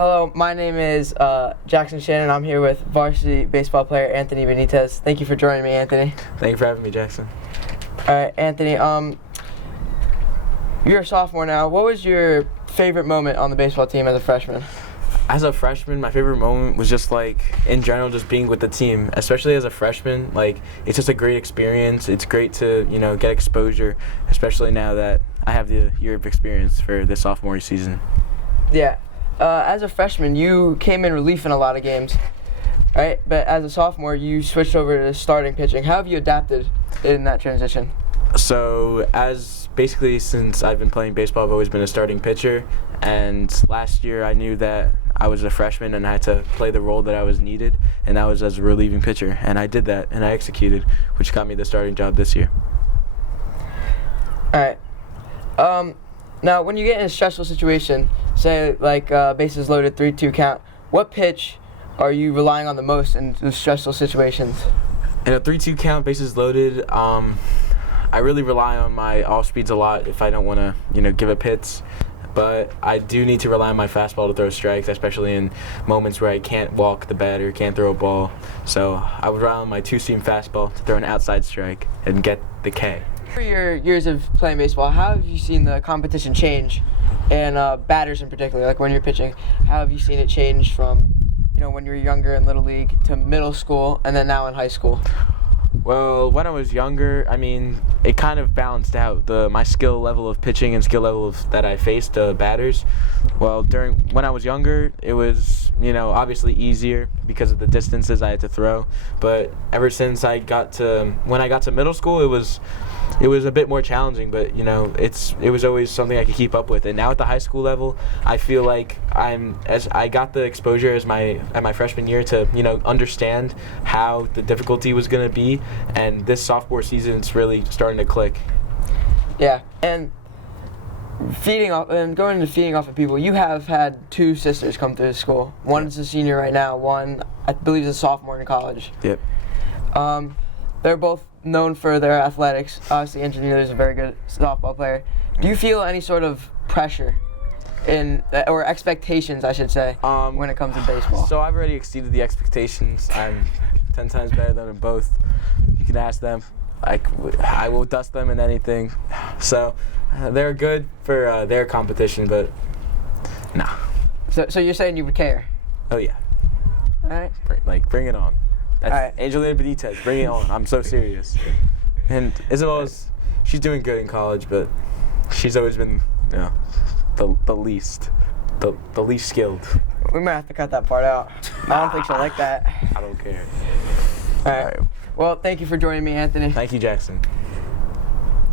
Hello, my name is Jackson Shannon. I'm here with varsity baseball player Anthony Benitez. Thank you for joining me, Anthony. Thank you for having me, Jackson. All right, Anthony. You're a sophomore now. What was your favorite moment on the baseball team as a freshman? As a freshman, my favorite moment was just in general, just being with the team. Especially as a freshman, it's just a great experience. It's great to, get exposure, especially now that I have the year of experience for this sophomore season. Yeah. As a freshman, you came in relief in a lot of games, right? But as a sophomore, you switched over to starting pitching. How have you adapted in that transition? So, since I've been playing baseball, I've always been a starting pitcher. And last year, I knew that I was a freshman and I had to play the role that I was needed, and that was as a relieving pitcher. And I did that, and I executed, which got me the starting job this year. All right. Now, when you get in a stressful situation, say bases loaded, 3-2 count, what pitch are you relying on the most in those stressful situations? In a 3-2 count, bases loaded, I really rely on my off speeds a lot if I don't want to, give up hits. But I do need to rely on my fastball to throw strikes, especially in moments where I can't walk the batter, can't throw a ball. So I would rely on my two-seam fastball to throw an outside strike and get the K. For your years of playing baseball, how have you seen the competition change, and batters in particular, like when you're pitching, how have you seen it change from, when you were younger in Little League to middle school and then now in high school? Well, when I was younger, it kind of balanced out my skill level of pitching and skill level that I faced batters. Well, when I was younger, it was, obviously easier because of the distances I had to throw. But ever since when I got to middle school, it was a bit more challenging, but it was always something I could keep up with. And now at the high school level, I feel like I got the exposure at my freshman year to understand how the difficulty was going to be, and this sophomore season it's really starting to click. Yeah, and going into feeding off of people, you have had two sisters come through the school. One is a senior right now. One, I believe, is a sophomore in college. Yep. They're both known for their athletics. Obviously, Engineer is a very good softball player. Do you feel any sort of pressure or expectations, I should say, when it comes to baseball? So I've already exceeded the expectations. I'm 10 times better than them both. You can ask them. I will dust them in anything. So they're good for their competition, but nah. So you're saying you would care? Oh yeah. All right. Bring it on. That's all right. Angelina Benitez, bring it on. I'm so serious. And Isabella's, she's doing good in college, but she's always been, the least skilled. We might have to cut that part out. I don't think she'll like that. I don't care. All right. Well, thank you for joining me, Anthony. Thank you, Jackson.